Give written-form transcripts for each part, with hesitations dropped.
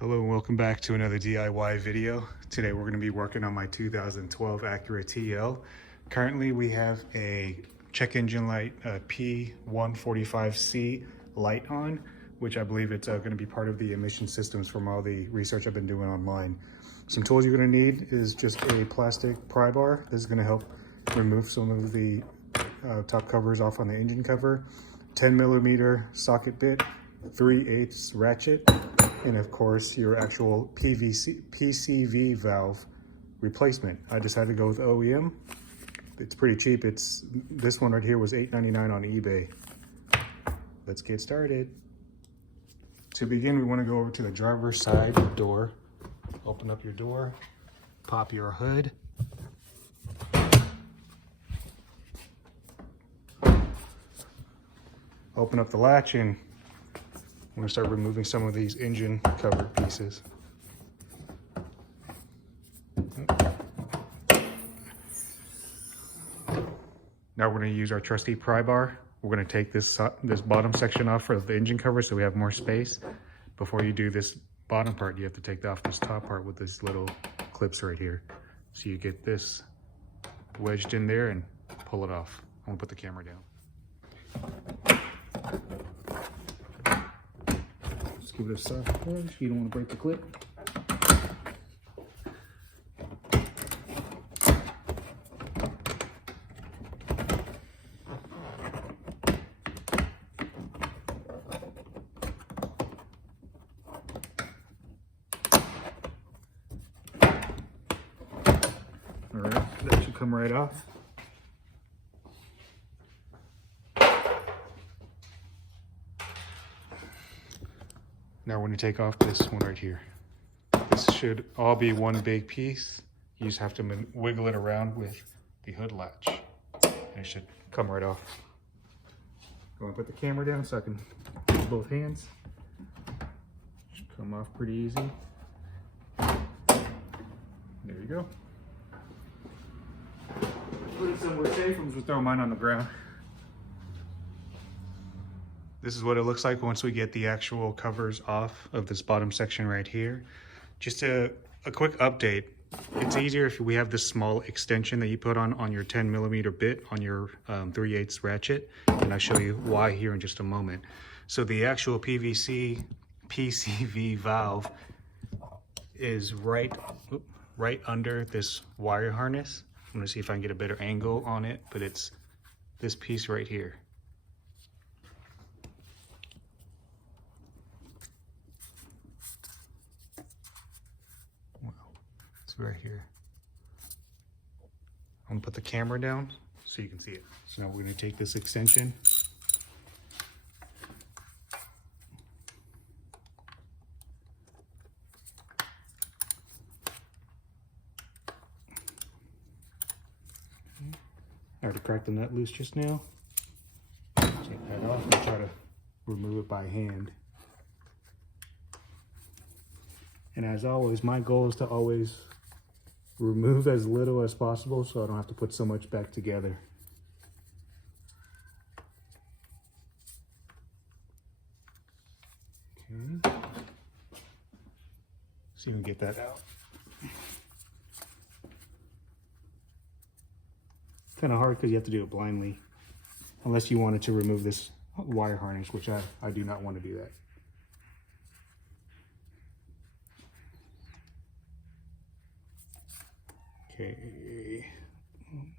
Hello and welcome back to another DIY video. Today we're going to be working on my 2012 Acura TL. Currently we have a check engine light, P185C light on, which I believe it's going to be part of the emission systems from all the research I've been doing online. Some tools you're going to need is just a plastic pry bar. This is going to help remove some of the top covers off on the engine cover, 10mm socket bit, 3/8 ratchet, and of course your actual PCV valve replacement. I decided to go with OEM. It's pretty cheap. This one right here was $8.99 on eBay. Let's get started. To begin, we want to go over to the driver's side door. Open up your door, pop your hood. Open up the latch, and I'm going to start removing some of these engine cover pieces. Now we're going to use our trusty pry bar. We're going to take this bottom section off for the engine cover so we have more space. Before you do this bottom part, you have to take off this top part with these little clips right here. So you get this wedged in there and pull it off. I'm going to put the camera down. Just give it a soft push. You don't want to break the clip. All right, that should come right off. Now we're going to take off this one right here. This should all be one big piece. You just have to wiggle it around with the hood latch, and it should come right off. Go and put the camera down so I can use both hands. Should come off pretty easy. There you go. Put it somewhere safe. I'm just throwing mine on the ground. This is what it looks like once we get the actual covers off of this bottom section right here. Just a quick update. It's easier if we have this small extension that you put on your 10mm bit on your 3/8 ratchet, and I'll show you why here in just a moment. So the actual PCV valve is right under this wire harness. I'm gonna see if I can get a better angle on it, but it's this piece right here. Right here. I'm gonna put the camera down so you can see it. So now we're gonna take this extension. I already cracked the nut loose just now. Take that off and try to remove it by hand. And as always, my goal is to always remove as little as possible so I don't have to put so much back together. Okay. So you can get that out. Kind of hard because you have to do it blindly, unless you wanted to remove this wire harness, which I do not want to do that. Okay.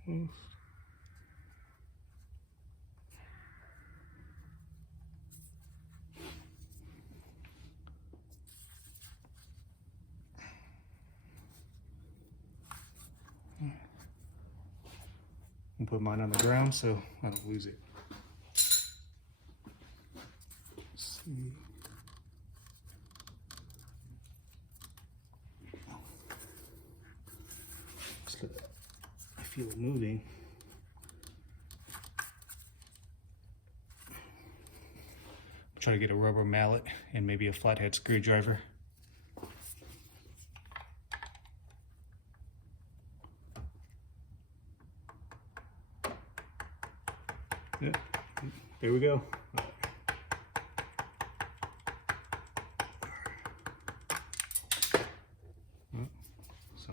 And put mine on the ground so I don't lose it. Let's see. I feel it moving. Try to get a rubber mallet and maybe a flathead screwdriver. Yeah, there we go.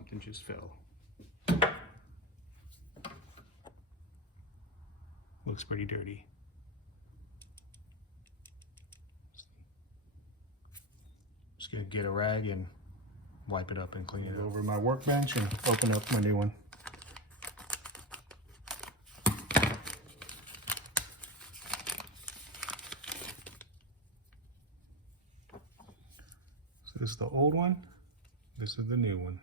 something just fell. Looks pretty dirty. Just gonna get a rag and wipe it up and clean it over my workbench and open up my new one. So this is the old one. This is the new one.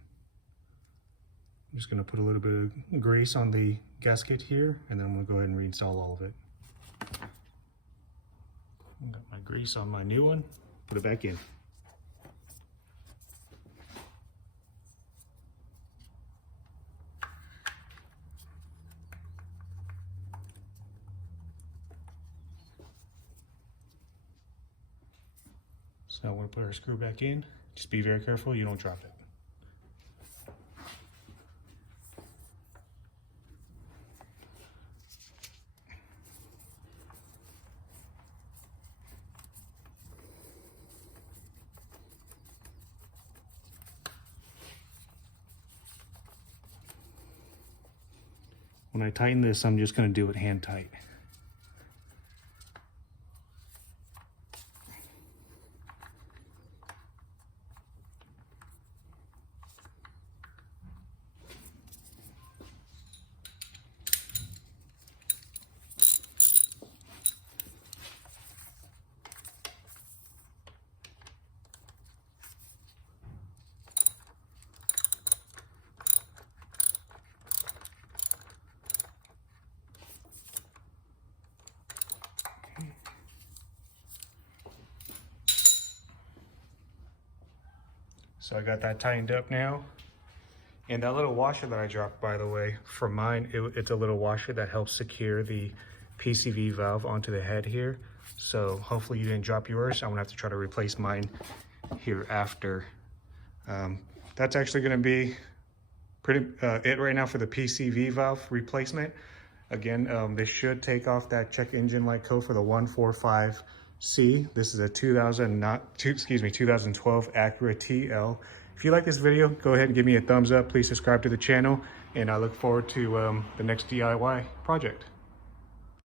I'm just gonna put a little bit of grease on the gasket here, and then I'm gonna go ahead and reinstall all of it. Got my grease on my new one, put it back in. So now we're gonna put our screw back in. Just be very careful you don't drop it. When I tighten this, I'm just going to do it hand tight. So I got that tightened up now. And that little washer that I dropped, by the way, for mine, it's a little washer that helps secure the PCV valve onto the head here. So hopefully you didn't drop yours. I'm gonna have to try to replace mine here after. That's actually gonna be it right now for the PCV valve replacement. Again, this should take off that check engine light code for the 145C. This is a 2012 Acura TL. If you like this video, go ahead and give me a thumbs up. Please subscribe to the channel, and I look forward to the next DIY project.